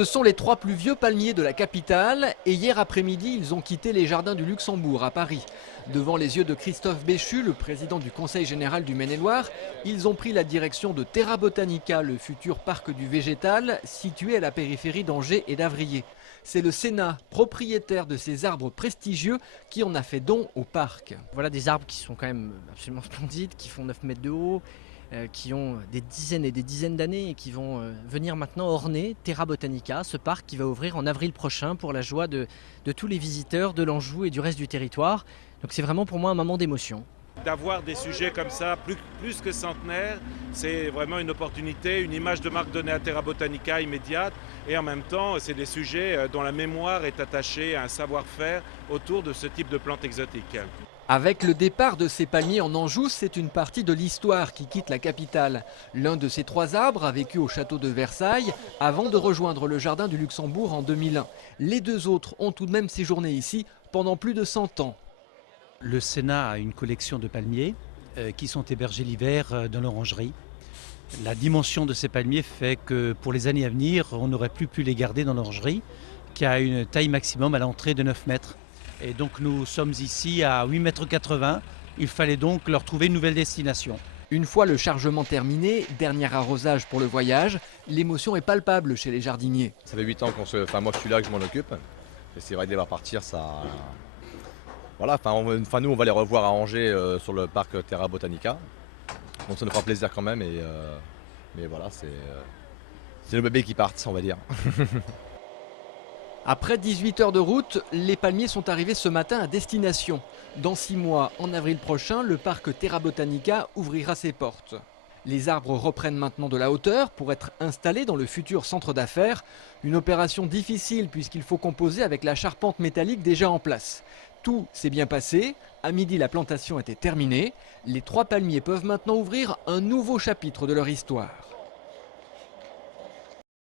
Ce sont les 3 plus vieux palmiers de la capitale et hier après-midi, ils ont quitté les jardins du Luxembourg à Paris. Devant les yeux de Christophe Béchu, le président du Conseil général du Maine-et-Loire, ils ont pris la direction de Terra Botanica, le futur parc du végétal situé à la périphérie d'Angers et d'Avrier. C'est le Sénat, propriétaire de ces arbres prestigieux, qui en a fait don au parc. Voilà des arbres qui sont quand même absolument splendides, qui font 9 mètres de haut, qui ont des dizaines et des dizaines d'années et qui vont venir maintenant orner Terra Botanica, ce parc qui va ouvrir en avril prochain pour la joie de tous les visiteurs de l'Anjou et du reste du territoire. Donc c'est vraiment pour moi un moment d'émotion. D'avoir des sujets comme ça, plus que centenaires, c'est vraiment une opportunité, une image de marque donnée à Terra Botanica immédiate. Et en même temps, c'est des sujets dont la mémoire est attachée à un savoir-faire autour de ce type de plantes exotiques. Avec le départ de ces palmiers en Anjou, c'est une partie de l'histoire qui quitte la capitale. L'un de ces 3 arbres a vécu au château de Versailles avant de rejoindre le jardin du Luxembourg en 2001. Les 2 autres ont tout de même séjourné ici pendant plus de 100 ans. Le Sénat a une collection de palmiers qui sont hébergés l'hiver dans l'orangerie. La dimension de ces palmiers fait que pour les années à venir, on n'aurait plus pu les garder dans l'orangerie, qui a une taille maximum à l'entrée de 9 mètres. Et donc nous sommes ici à 8,80 mètres. Il fallait donc leur trouver une nouvelle destination. Une fois le chargement terminé, dernier arrosage pour le voyage, l'émotion est palpable chez les jardiniers. Ça fait 8 ans moi je suis là, que je m'en occupe. Et c'est vrai de les voir partir, ça... Voilà, nous on va les revoir à Angers sur le parc Terra Botanica. Donc ça nous fera plaisir quand même. Mais voilà, c'est nos bébés qui partent, on va dire. Après 18 heures de route, les palmiers sont arrivés ce matin à destination. Dans 6 mois, en avril prochain, le parc Terra Botanica ouvrira ses portes. Les arbres reprennent maintenant de la hauteur pour être installés dans le futur centre d'affaires. Une opération difficile puisqu'il faut composer avec la charpente métallique déjà en place. Tout s'est bien passé. À midi, la plantation était terminée. Les 3 palmiers peuvent maintenant ouvrir un nouveau chapitre de leur histoire.